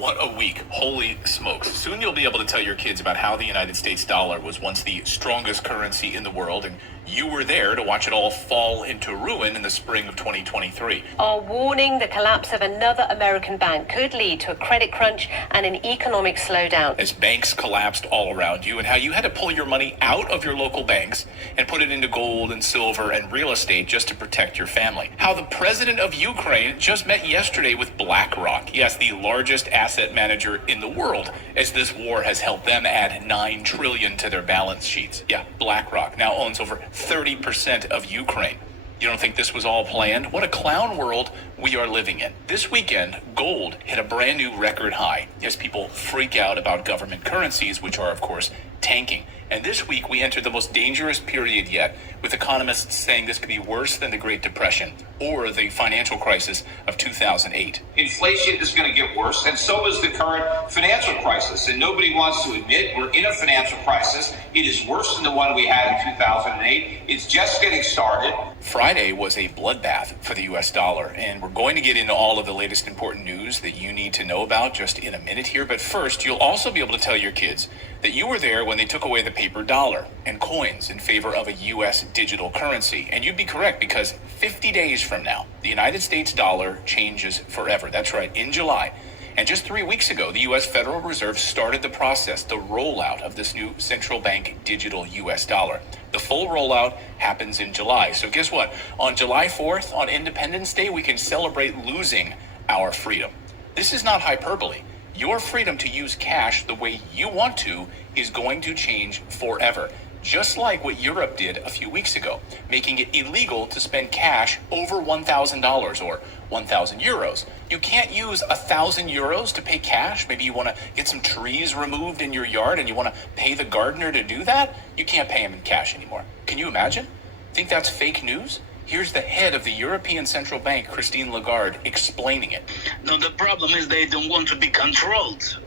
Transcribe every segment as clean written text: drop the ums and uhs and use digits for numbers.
What a week. Holy smokes. Soon you'll be able to tell your kids about how the United States dollar was once the strongest currency in the world, and you were there to watch it all fall into ruin in the spring of 2023. Are warning the collapse of another American bank could lead to a credit crunch and an economic slowdown. As banks collapsed all around you, and how you had to pull your money out of your local banks and put it into gold and silver and real estate just to protect your family. How the president of Ukraine just met yesterday with BlackRock, yes, the largest asset manager in the world, as this war has helped them add $9 trillion to their balance sheets. Yeah, BlackRock now owns over 30% of Ukraine. You don't think this was all planned? What a clown world we are living in. This weekend, gold hit a brand new record high as people freak out about government currencies, which are, of course, tanking. And this week, we entered the most dangerous period yet, with economists saying this could be worse than the Great Depression or the financial crisis of 2008. Inflation is going to get worse, and so is the current financial crisis. And nobody wants to admit we're in a financial crisis. It is worse than the one we had in 2008. It's just getting started. Friday was a bloodbath for the U.S. dollar, and we're going to get into all of the latest important news that you need to know about just in a minute here. But first, you'll also be able to tell your kids that you were there when they took away the paper dollar and coins in favor of a U.S. digital currency. And you'd be correct, because 50 days from now, the United States dollar changes forever. That's right, in July. And just 3 weeks ago, the U.S. Federal Reserve started the process, the rollout of this new central bank digital U.S. dollar. The full rollout happens in July. So guess what? On July 4th, on Independence Day, we can celebrate losing our freedom. This is not hyperbole. Your freedom to use cash the way you want to is going to change forever. Just like what Europe did a few weeks ago, making it illegal to spend cash over $1,000 or 1,000 euros. You can't use 1,000 euros to pay cash. Maybe you want to get some trees removed in your yard and you want to pay the gardener to do that. You can't pay him in cash anymore. Can you imagine? Think that's fake news? Here's the head of the European Central Bank, Christine Lagarde, explaining it. No, the problem is they don't want to be controlled.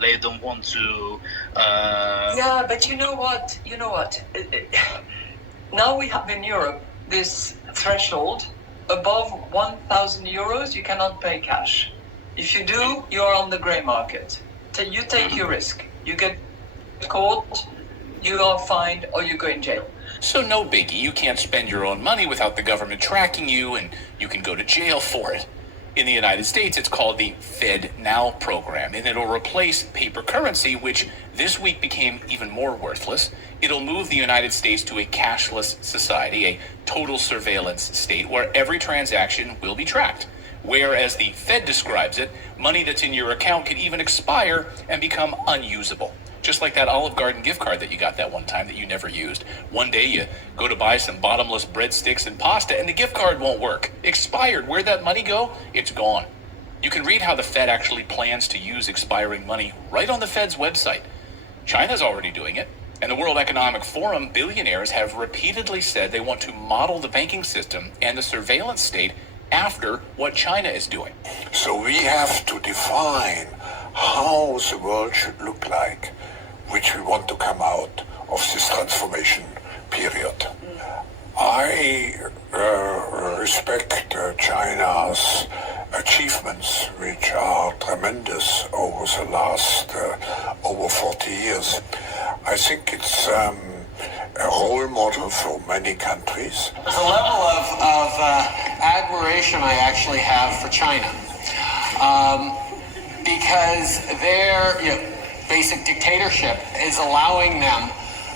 They don't want to... Yeah, but you know what? Now we have in Europe this threshold. Above 1,000 euros, you cannot pay cash. If you do, you are on the grey market. You take your risk. You get caught, you are fined, or you go in jail. So no biggie, you can't spend your own money without the government tracking you, and you can go to jail for it. In the United States, it's called the Fed Now program, and it'll replace paper currency, which this week became even more worthless. It'll move the United States to a cashless society, a total surveillance state where every transaction will be tracked. Whereas the Fed describes it, money that's in your account can even expire and become unusable. Just like that Olive Garden gift card that you got that one time that you never used. One day you go to buy some bottomless breadsticks and pasta and the gift card won't work. Expired. Where'd that money go? It's gone. You can read how the Fed actually plans to use expiring money right on the Fed's website. China's already doing it. And the World Economic Forum billionaires have repeatedly said they want to model the banking system and the surveillance state after what China is doing. So we have to define how the world should look like, which we want to come out of this transformation period. I respect China's achievements, which are tremendous over the last over 40 years. I think it's a role model for many countries. There's a level of admiration I actually have for China, because their basic dictatorship is allowing them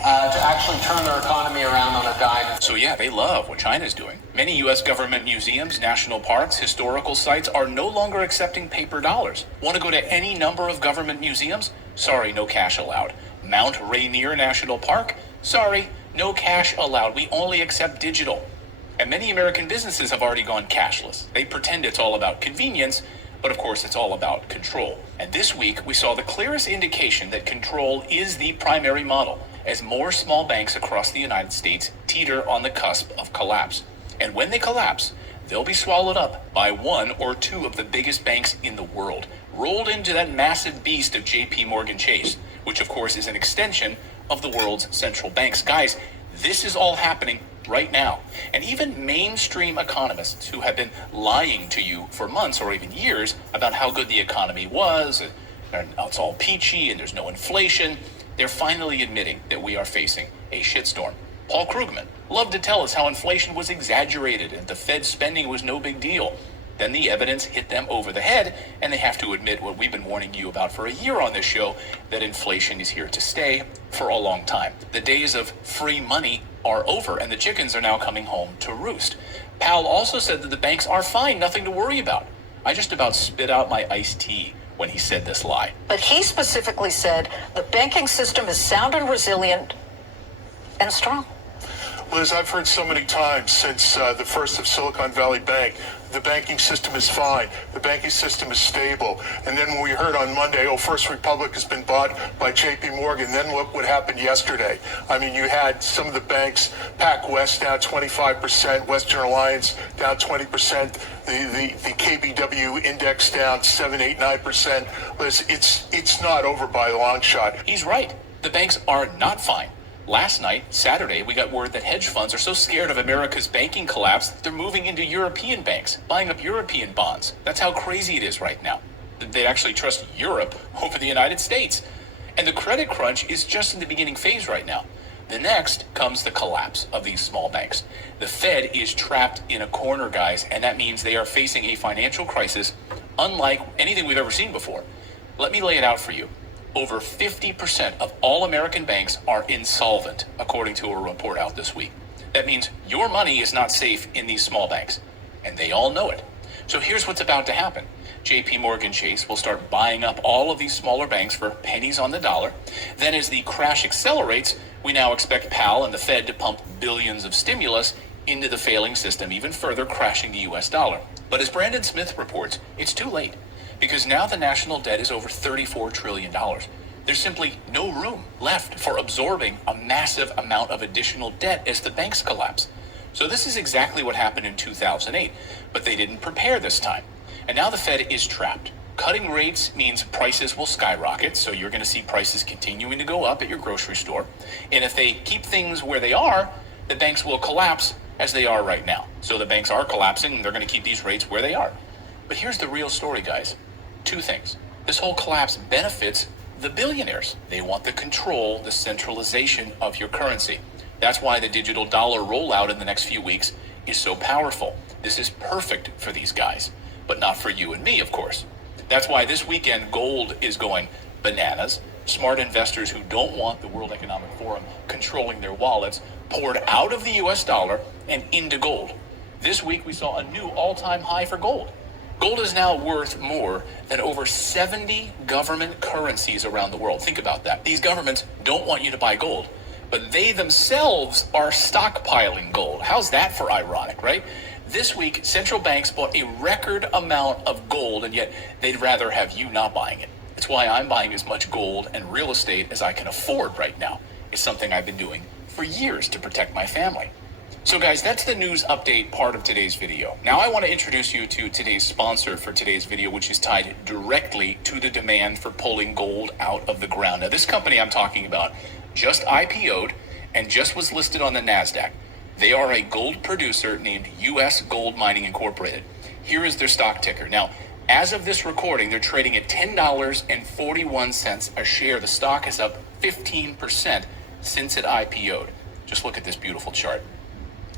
to actually turn their economy around on a dime. So yeah, they love what China's doing. Many U.S. government museums, national parks, historical sites are no longer accepting paper dollars. Want to go to any number of government museums? Sorry, no cash allowed. Mount Rainier National Park? Sorry, no cash allowed. We only accept digital. And many American businesses have already gone cashless. They pretend it's all about convenience, but of course it's all about control. And this week we saw the clearest indication that control is the primary model, as more small banks across the United States teeter on the cusp of collapse. And when they collapse, they'll be swallowed up by one or two of the biggest banks in the world, rolled into that massive beast of JP Morgan Chase, which of course is an extension of the world's central banks. Guys, this is all happening right now. And even mainstream economists who have been lying to you for months or even years about how good the economy was, and it's all peachy and there's no inflation, they're finally admitting that we are facing a shitstorm. Paul Krugman loved to tell us how inflation was exaggerated and the Fed spending was no big deal. Then the evidence hit them over the head, and they have to admit what we've been warning you about for a year on this show, that inflation is here to stay for a long time. The days of free money are over, and the chickens are now coming home to roost. Powell also said that the banks are fine, nothing to worry about. I just about spit out my iced tea when he said this lie. But he specifically said the banking system is sound and resilient and strong. Liz, I've heard so many times since the first of Silicon Valley Bank, the banking system is fine, the banking system is stable. And then when we heard on Monday, First Republic has been bought by JP Morgan, then look what happened yesterday. I mean, you had some of the banks, PacWest down 25%, Western Alliance down 20%, the KBW index down 7, 8, 9%. Liz, it's not over by a long shot. He's right. The banks are not fine. Last night, Saturday, we got word that hedge funds are so scared of America's banking collapse that they're moving into European banks, buying up European bonds. That's how crazy it is right now. They actually trust Europe over the United States. And the credit crunch is just in the beginning phase right now. The next comes the collapse of these small banks. The Fed is trapped in a corner, guys, and that means they are facing a financial crisis unlike anything we've ever seen before. Let me lay it out for you. Over 50% of all American banks are insolvent, according to a report out this week. That means your money is not safe in these small banks, and they all know it. So here's what's about to happen. JP Morgan Chase will start buying up all of these smaller banks for pennies on the dollar. Then as the crash accelerates, we now expect Powell and the Fed to pump billions of stimulus into the failing system, even further crashing the US dollar. But as Brandon Smith reports, it's too late. Because now the national debt is over $34 trillion. There's simply no room left for absorbing a massive amount of additional debt as the banks collapse. So this is exactly what happened in 2008, but they didn't prepare this time. And now the Fed is trapped. Cutting rates means prices will skyrocket, so you're going to see prices continuing to go up at your grocery store. And if they keep things where they are, the banks will collapse as they are right now. So the banks are collapsing, and they're going to keep these rates where they are. But here's the real story, guys. Two things. This whole collapse benefits the billionaires. They want the control, the centralization of your currency. That's why the digital dollar rollout in the next few weeks is so powerful. This is perfect for these guys, but not for you and me, of course. That's why this weekend gold is going bananas. Smart investors who don't want the World Economic Forum controlling their wallets poured out of the US dollar and into gold. This week we saw a new all-time high for gold. Gold is now worth more than over 70 government currencies around the world. Think about that. These governments don't want you to buy gold, but they themselves are stockpiling gold. How's that for ironic, right? This week, central banks bought a record amount of gold, and yet they'd rather have you not buying it. It's why I'm buying as much gold and real estate as I can afford right now. It's something I've been doing for years to protect my family. So guys, that's the news update part of today's video. Now I want to introduce you to today's sponsor for today's video, which is tied directly to the demand for pulling gold out of the ground. Now this company I'm talking about just IPO'd and just was listed on the NASDAQ. They are a gold producer named US Gold Mining Incorporated. Here is their stock ticker. Now, as of this recording, they're trading at $10.41 a share. The stock is up 15% since it IPO'd. Just look at this beautiful chart.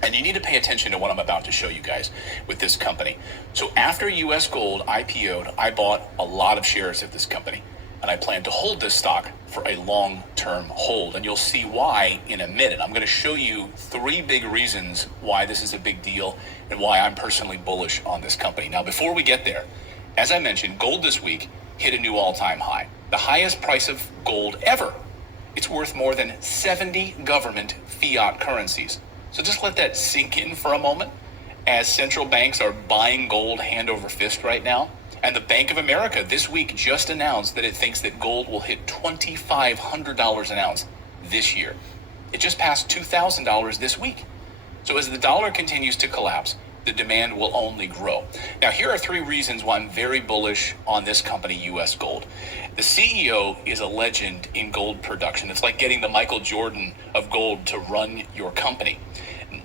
And you need to pay attention to what I'm about to show you guys with this company. So after US Gold IPO'd, I bought a lot of shares of this company, and I plan to hold this stock for a long-term hold. And you'll see why in a minute. I'm going to show you 3 big reasons why this is a big deal and why I'm personally bullish on this company. Now, before we get there, as I mentioned, gold this week hit a new all-time high, the highest price of gold ever. It's worth more than 70 government fiat currencies. So just let that sink in for a moment as central banks are buying gold hand over fist right now. And the Bank of America this week just announced that it thinks that gold will hit $2,500 an ounce this year. It just passed $2,000 this week. So as the dollar continues to collapse, the demand will only grow. Now, here are 3 reasons why I'm very bullish on this company, US Gold. The CEO is a legend in gold production. It's like getting the Michael Jordan of gold to run your company.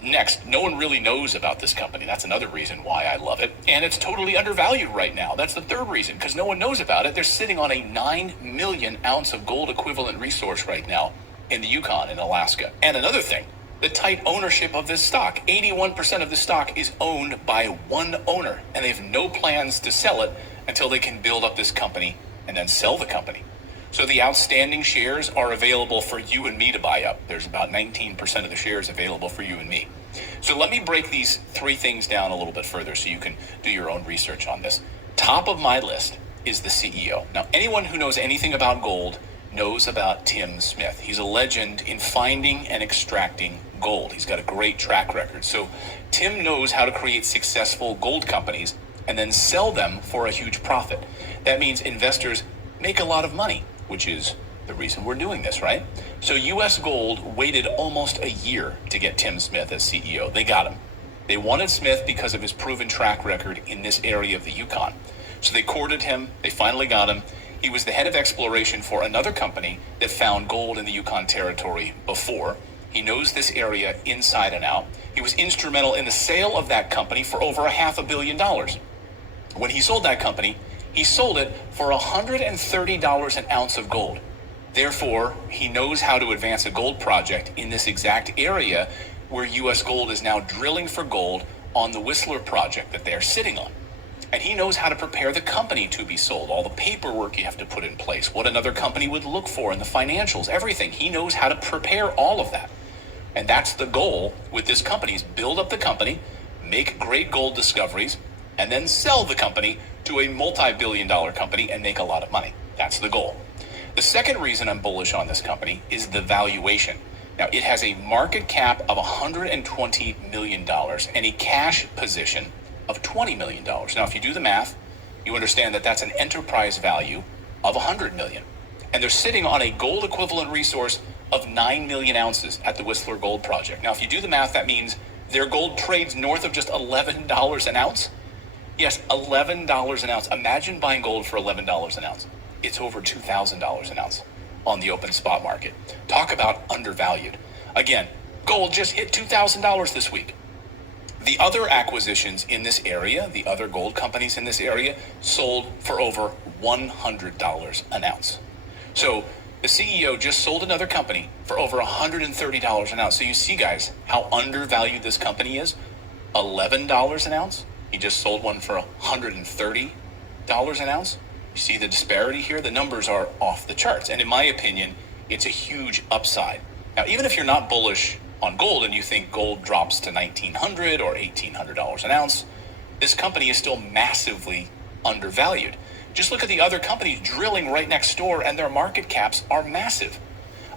Next, no one really knows about this company. That's another reason why I love it. And it's totally undervalued right now. That's the third reason, because no one knows about it. They're sitting on a 9 million ounce of gold equivalent resource right now in the Yukon in Alaska. And another thing, the tight ownership of this stock. 81% of the stock is owned by one owner, and they have no plans to sell it until they can build up this company and then sell the company. So the outstanding shares are available for you and me to buy up. There's about 19% of the shares available for you and me. So let me break these three things down a little bit further so you can do your own research on this. Top of my list is the CEO. Now, anyone who knows anything about gold knows about Tim Smith. He's a legend in finding and extracting gold. He's got a great track record. So Tim knows how to create successful gold companies and then sell them for a huge profit. That means investors make a lot of money, which is the reason we're doing this, right? So US Gold waited almost a year to get Tim Smith as CEO. They got him. They wanted Smith because of his proven track record in this area of the Yukon. So they courted him. They finally got him. He was the head of exploration for another company that found gold in the Yukon Territory before. He knows this area inside and out. He was instrumental in the sale of that company for over $500 million. When he sold that company, he sold it for $130 an ounce of gold. Therefore, he knows how to advance a gold project in this exact area where US Gold is now drilling for gold on the Whistler project that they're sitting on. And he knows how to prepare the company to be sold, all the paperwork you have to put in place, what another company would look for in the financials, everything. He knows how to prepare all of that. And that's the goal with this company, is build up the company, make great gold discoveries, and then sell the company to a multi-billion-dollar company and make a lot of money. That's the goal. The second reason I'm bullish on this company is the valuation. Now, it has a market cap of $120 million and a cash position of $20 million. Now, if you do the math, you understand that that's an enterprise value of $100 million. And they're sitting on a gold equivalent resource of 9 million ounces at the Whistler Gold Project. Now, if you do the math, that means their gold trades north of just $11 an ounce. Yes, $11 an ounce. Imagine buying gold for $11 an ounce. It's over $2,000 an ounce on the open spot market. Talk about undervalued. Again, gold just hit $2,000 this week. The other acquisitions in this area, the other gold companies in this area, sold for over $100 an ounce. So the CEO just sold another company for over $130 an ounce. So you see, guys, how undervalued this company is. $11 an ounce. He just sold one for $130 an ounce. You see the disparity here? The numbers are off the charts. And in my opinion, it's a huge upside. Now, even if you're not bullish on gold and you think gold drops to $1,900 or $1,800 an ounce, this company is still massively undervalued. Just look at the other companies drilling right next door, and their market caps are massive.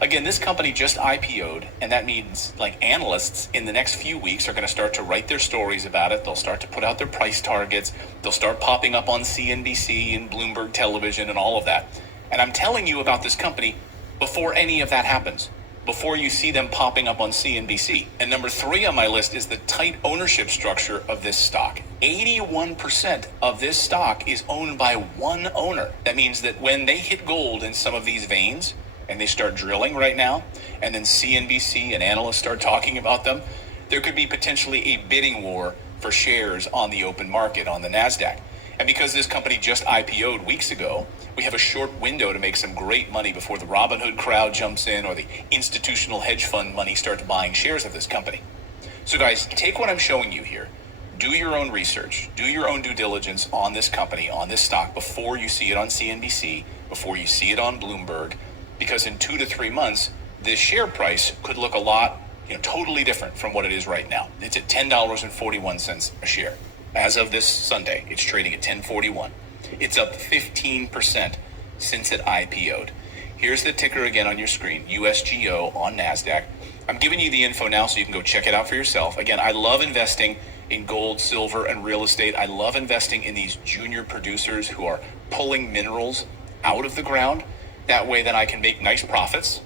Again, this company just IPO'd, and that means like analysts in the next few weeks are going to start to write their stories about it. They'll start to put out their price targets. They'll start popping up on CNBC and Bloomberg Television and all of that. And I'm telling you about this company before any of that happens, before you see them popping up on CNBC. And number 3 on my list is the tight ownership structure of this stock. 81% of this stock is owned by one owner. That means that when they hit gold in some of these veins, and they start drilling right now, and then CNBC and analysts start talking about them, there could be potentially a bidding war for shares on the open market, on the NASDAQ. And because this company just IPO'd weeks ago, we have a short window to make some great money before the Robinhood crowd jumps in or the institutional hedge fund money starts buying shares of this company. So guys, take what I'm showing you here. Do your own research, do your own due diligence on this company, on this stock, before you see it on CNBC, before you see it on Bloomberg, because in 2 to 3 months, this share price could look a lot, totally different from what it is right now. It's at $10.41 a share. As of this Sunday, it's trading at $10.41. It's up 15% since it IPO'd. Here's the ticker again on your screen, USGO on NASDAQ. I'm giving you the info now so you can go check it out for yourself. Again, I love investing in gold, silver, and real estate. I love investing in these junior producers who are pulling minerals out of the ground. That way then I can make nice profits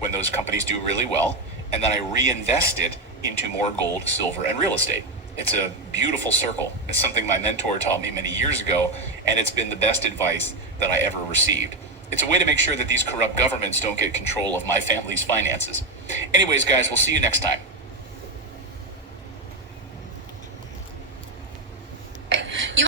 when those companies do really well, and then I reinvest it into more gold, silver, and real estate. It's a beautiful circle. It's something my mentor taught me many years ago, and it's been the best advice that I ever received. It's a way to make sure that these corrupt governments don't get control of my family's finances. Anyways, guys, we'll see you next time.